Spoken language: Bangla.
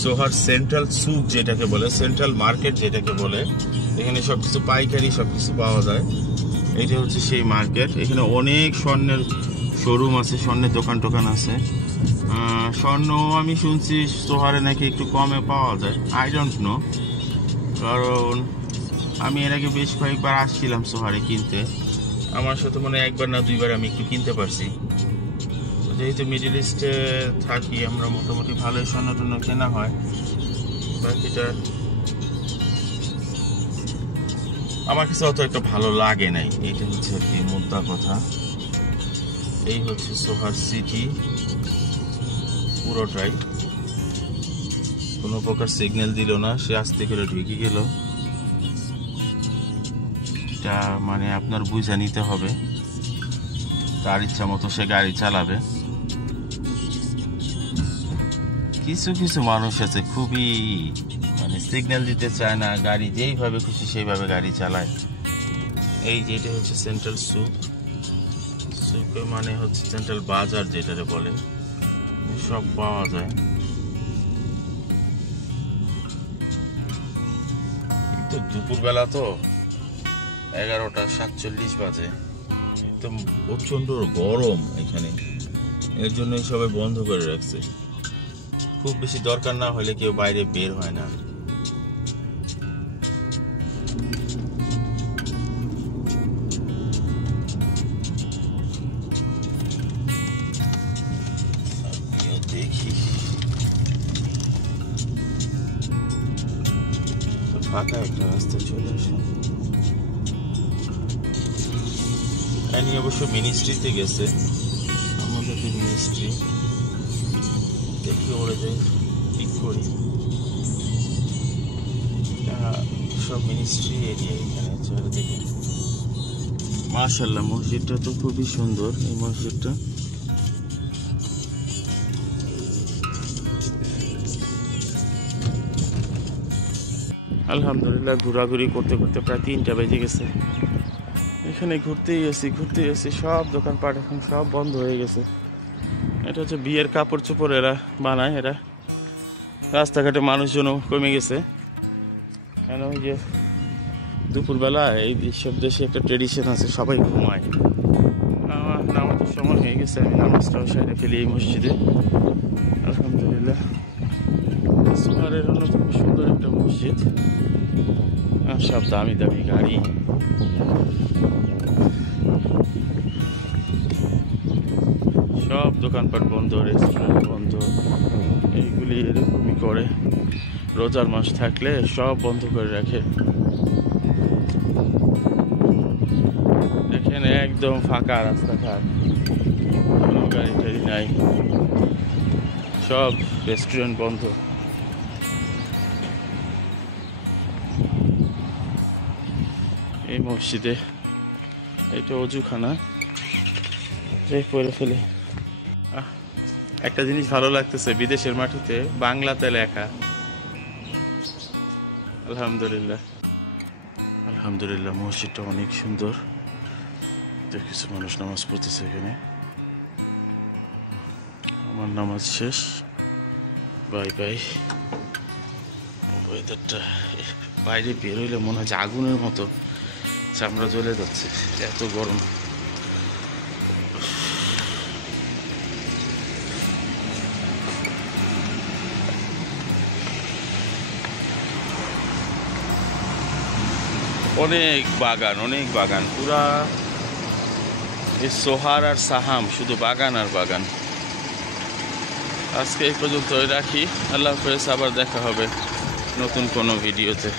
সোহার সেন্ট্রাল সুক যেটাকে বলে, সেন্ট্রাল মার্কেট যেটাকে বলে, এখানে সবকিছু পাইকারি সবকিছু পাওয়া যায়। এটা হচ্ছে সেই মার্কেট। এখানে অনেক স্বর্ণের শোরুম আছে, স্বর্ণের দোকান টোকান আছে। স্বর্ণ আমি শুনছি সোহারে নাকি একটু কমে পাওয়া যায়, আই ডোন্ট নো, কারণ আমি এর আগে বেশ কয়েকবার আসছিলাম সোহারে কিনতে। আমার সাথে মনে হয় একবার না দুইবার আমি একটু কিনতে পারছি। যেহেতু মিডল ইস্টে থাকি আমরা, মোটামুটি ভালোই স্বর্ণ টর্ণ কেনা হয়। বাকিটা আমার কাছে অত একটা ভালো লাগে নাই, এইটা হচ্ছে আর কি মুদ্রা কথা। এই হচ্ছে সোহার সিটি পুরোটাই। কোনো প্রকার সিগন্যাল দিল না, সে আস্তে করে ঢুকে গেল। এটা মানে আপনার বুঝে নিতে হবে, তার ইচ্ছা মতো সে গাড়ি চালাবে। কিছু কিছু মানুষ আছে খুবই মানে সিগন্যাল দিতে চায় না, গাড়ি যেইভাবে খুশি সেইভাবে গাড়ি চালায়। এই যেটা হচ্ছে সেন্ট্রাল সুক, সুকে মানে হচ্ছে সেন্ট্রাল বাজার যেটারে বলে, সব পাওয়া যায়। তো দুপুরবেলা তো 11:47 বাজে, একদম প্রচন্ড গরম এখানে, এর জন্য সবাই বন্ধ করে রাখছে। খুব বেশি দরকার না হলে কেউ বাইরে বের হয় না। দেখি ফাঁকা একটা রাস্তা চলে আসলাম। এনি অবশ্য মিনিস্ট্রিতে গেছে, আমাদের মিনিস্ট্রি। দেখি ওরে যাই পিক করি। সব মিনিস্ট্রি এরিয়া এখানে চারিদিকে। মাশাআল্লাহ, মসজিদটা তো খুবই সুন্দর। এই মসজিদটা আলহামদুলিল্লাহ ঘোরাঘুরি করতে করতে প্রায় 3টা বেজে গেছে। এখানে ঘুরতেই আছি, সব দোকানপাট এখন সব বন্ধ হয়ে গেছে। এটা হচ্ছে বিয়ের কাপড় চোপড় এরা বানায়, এরা রাস্তাঘাটে মানুষজনও কমে গেছে। কেন ওই যে দুপুরবেলা এই সব দেশে একটা ট্রেডিশন আছে, সবাই ঘুমায়। আমার নামাজের সময় হয়ে গেছে, আমি নামাজটাও সাইডে ফেলি এই মসজিদে। আলহামদুলিল্লাহ, সোহারের অন্যতম সুন্দর একটা মসজিদ, সব দামি দামি গাড়ি। সব দোকানপাট বন্ধ, রেস্টুরেন্ট বন্ধ। এইগুলি এরকমই করে, রোজার মাস থাকলে সব বন্ধ করে রাখে। এখানে একদম ফাঁকা রাস্তাঘাট, কোনো গাড়ি টাড়ি নাই, সব রেস্টুরেন্ট বন্ধ। এই মসজিদে এটা অজুখানা, পরে ফেলে। একটা জিনিস ভালো লাগতেছে, বিদেশের মাটিতে বাংলাতে লেখা। আলহামদুলিল্লাহ, মসজিদটা অনেক সুন্দর। কিছু মানুষ নামাজ পড়তেছে এখানে। আমার নামাজ শেষ, বাই বাই। ওয়েদারটা বাইরে বের হইলে মনে হচ্ছে আগুনের মতো চামড়া জ্বলে যাচ্ছে, এত গরম। অনেক বাগান, পুরা এই সোহার আর সাহাম শুধু বাগান আর বাগান। আজকে এই পর্যন্তই রাখি, আল্লাহ হাফেজ। আবার দেখা হবে নতুন কোনো ভিডিওতে।